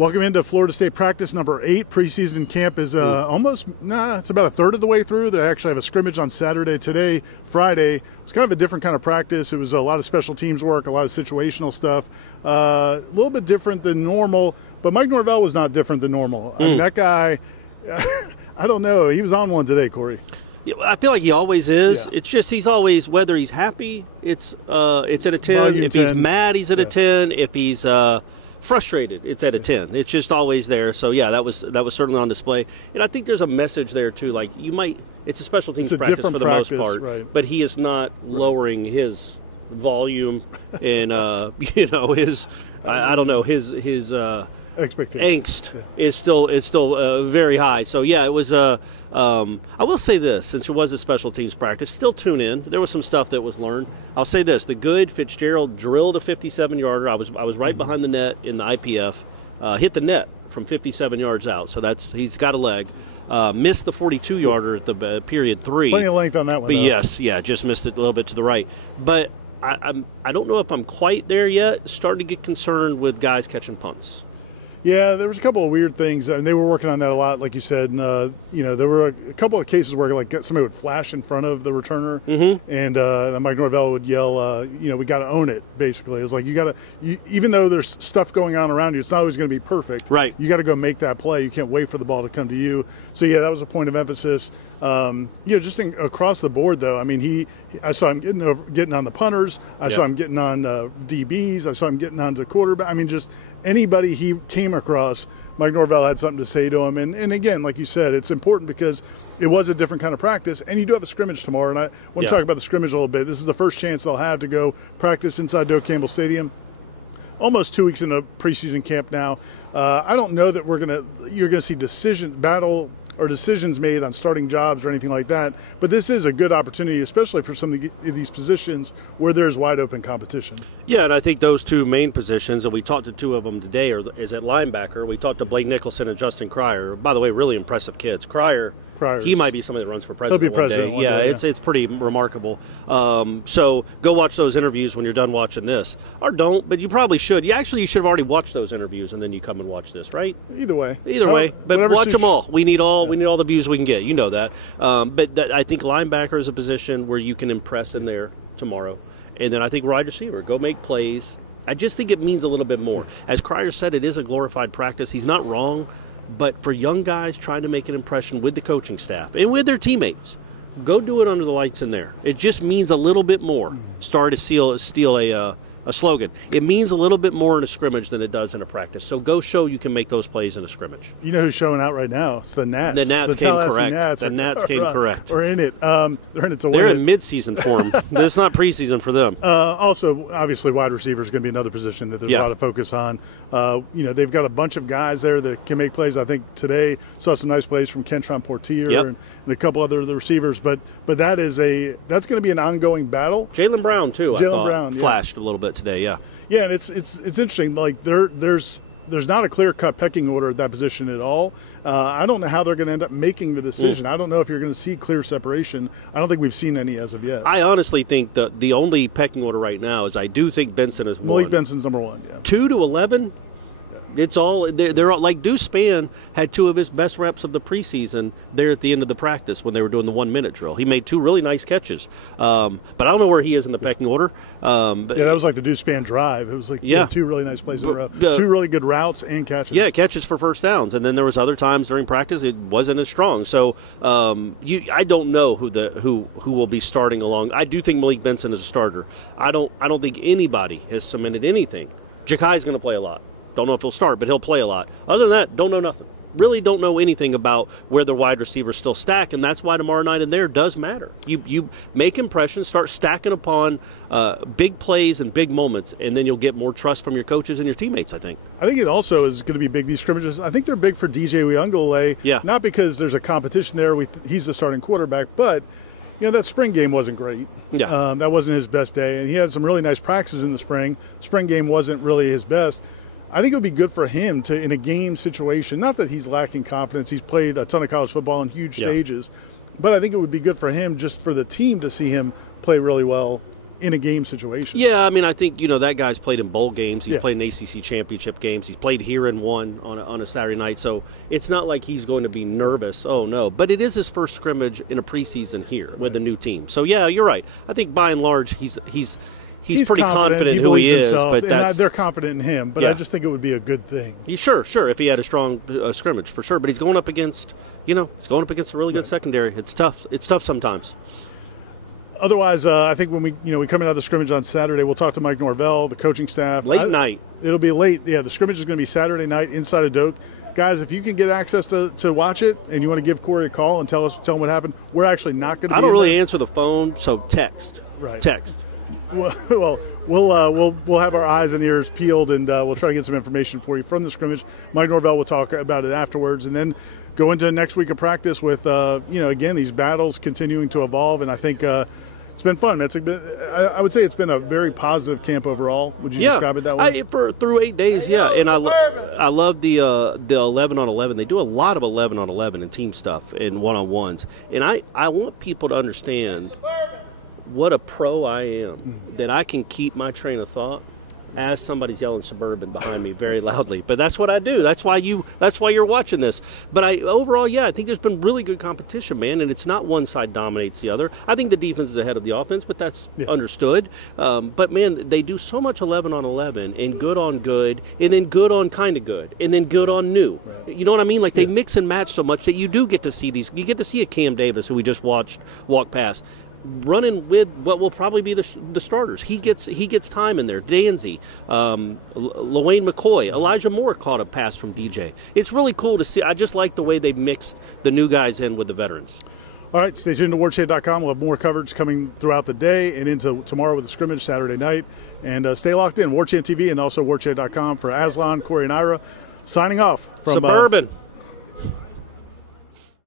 Welcome into Florida State practice number 8. Preseason camp is it's about a third of the way through. They actually have a scrimmage on Saturday. Today, Friday, it's kind of a different kind of practice. It was a lot of special teams work, a lot of situational stuff, a little bit different than normal. But Mike Norvell was not different than normal. I mean, that guy, I don't know. He was on one today, Corey. Yeah, I feel like he always is. Yeah. It's just he's always, whether he's happy, it's at a 10. Volume if he's 10. mad, he's at a 10. If he's frustrated, it's at a 10. It's just always there. So yeah, that was certainly on display. And I think there's a message there too. Like it's a special teams practice for the most part, right. But he is not lowering his volume and his I don't know his angst is still very high. So yeah, it was I will say this, since it was a special teams practice, still tune in. There was some stuff that was learned. I'll say this: the good Fitzgerald drilled a 57-yarder. I was right behind the net in the IPF, hit the net from 57 yards out. So he's got a leg. Missed the 42-yarder at the period 3. Plenty of length on that one. But though. yes, just missed it a little bit to the right. But I don't know if I'm quite there yet. Starting to get concerned with guys catching punts. Yeah, there was a couple of weird things, and they were working on that a lot, like you said. And, there were a couple of cases where somebody would flash in front of the returner, and Mike Norvell would yell, "We got to own it." Basically, it's like even though there's stuff going on around you, it's not always going to be perfect. Right. You got to go make that play. You can't wait for the ball to come to you. So yeah, that was a point of emphasis. Just across the board, though. I mean, I saw him getting on the punters. I saw him getting on DBs. I saw him getting onto quarterback. I mean, just anybody he came across, Mike Norvell had something to say to him. And again, like you said, it's important because it was a different kind of practice. And you do have a scrimmage tomorrow. And I want to talk about the scrimmage a little bit. This is the first chance they'll have to go practice inside Doak Campbell Stadium. Almost 2 weeks into preseason camp now. I don't know that you're gonna see decisions made on starting jobs or anything like that. But this is a good opportunity, especially for some of these positions where there's wide open competition. Yeah, and I think those two main positions, and we talked to two of them today, is at linebacker. We talked to Blake Nicholson and Justin Cryer. By the way, really impressive kids. Cryer, he might be somebody that runs for president. He'll be president one day. It's pretty remarkable. So go watch those interviews when you're done watching this, or don't. But you probably should. You should have already watched those interviews and then you come and watch this, right? Either way, but watch them all. We need all the views we can get. You know that. I think linebacker is a position where you can impress in there tomorrow, and then I think wide receiver, go make plays. I just think it means a little bit more. As Cryer said, it is a glorified practice. He's not wrong. But for young guys trying to make an impression with the coaching staff and with their teammates, go do it under the lights in there. It just means a little bit more. Start to steal a slogan. It means a little bit more in a scrimmage than it does in a practice. So go show you can make those plays in a scrimmage. You know who's showing out right now? It's the Nats. The Nats came correct. The Nats came correct. We're in it. They're in it to win. They're in mid-season form. It's not preseason for them. Also, obviously, wide receiver is going to be another position that there's a lot of focus on. They've got a bunch of guys there that can make plays. I think today saw some nice plays from Kentron Portier and a couple other the receivers. But that's going to be an ongoing battle. Jaylen Brown too. Jaylen Brown flashed a little bit today. Yeah, and it's interesting. Like there's not a clear-cut pecking order at that position at all. I don't know how they're going to end up making the decision. I don't know if you're going to see clear separation. I don't think we've seen any as of yet. I honestly think the only pecking order right now is I do think Benson is 1. Malik Benson's number 1. Yeah. 2 to 11. It's all they're all, like Deuce Spann had 2 of his best reps of the preseason there at the end of the practice when they were doing the 1-minute drill. He made 2 really nice catches, but I don't know where he is in the pecking order. That was like the Deuce Spann drive. It was like 2 really nice plays in a row, 2 really good routes and catches. Yeah, catches for first downs, and then there was other times during practice it wasn't as strong. So I don't know who will be starting along. I do think Malik Benson is a starter. I don't think anybody has cemented anything. Jakai's going to play a lot. Don't know if he'll start, but he'll play a lot. Other than that, don't know nothing. Really don't know anything about where the wide receivers still stack, and that's why tomorrow night in there does matter. You make impressions, start stacking upon big plays and big moments, and then you'll get more trust from your coaches and your teammates, I think. I think it also is going to be big, these scrimmages. I think they're big for DJ Uyunglele, not because there's a competition there. He's the starting quarterback, but that spring game wasn't great. Yeah. That wasn't his best day, and he had some really nice practices in the spring. Spring game wasn't really his best. I think it would be good for him to, in a game situation, not that he's lacking confidence. He's played a ton of college football in huge stages. But I think it would be good for him, just for the team, to see him play really well in a game situation. Yeah, I mean, I think, that guy's played in bowl games. He's Yeah. played in ACC championship games. He's played here and won on a Saturday night. So it's not like he's going to be nervous. Oh, no. But it is his first scrimmage in a preseason here with a new team. So, yeah, you're right. I think by and large he's pretty confident who he is. Himself, But they're confident in him. But I just think it would be a good thing. Sure. If he had a strong scrimmage, for sure. But he's going up against, a really good secondary. It's tough. It's tough sometimes. Otherwise, I think when we come out of the scrimmage on Saturday, we'll talk to Mike Norvell, the coaching staff. Late night. It'll be late. Yeah, the scrimmage is going to be Saturday night inside of Doak. Guys, if you can get access to watch it and you want to give Corey a call and tell him what happened, we're actually not going to be I don't really answer the phone, so text. Right. Text. Well, we'll have our eyes and ears peeled, and we'll try to get some information for you from the scrimmage. Mike Norvell will talk about it afterwards, and then go into next week of practice with, again, these battles continuing to evolve, and I think it's been fun. I would say it's been a very positive camp overall. Would you describe it that way? Through 8 days, yeah. And I love the 11-on-11. They do a lot of 11-on-11 and team stuff and one-on-ones. And I want people to understand what a pro I am, that I can keep my train of thought as somebody's yelling Suburban behind me very loudly. But that's what I do. That's why you're watching this. But overall, I think there's been really good competition, man, and it's not one side dominates the other. I think the defense is ahead of the offense, but that's understood. But, man, they do so much 11-on-11 and good on good, and then good on kind of good, and then good on new. Right. You know what I mean? Like they mix and match so much that you do get to see these. You get to see a Cam Davis, who we just watched walk past, running with what will probably be the starters. He gets time in there. Danzy, LaWayne McCoy, Elijah Moore caught a pass from DJ. It's really cool to see. I just like the way they mixed the new guys in with the veterans. All right, stay tuned to Warchant.com. We'll have more coverage coming throughout the day and into tomorrow with the scrimmage Saturday night. And stay locked in, Warchant TV and also Warchant.com. For Aslan, Corey, and Ira, signing off from Suburban.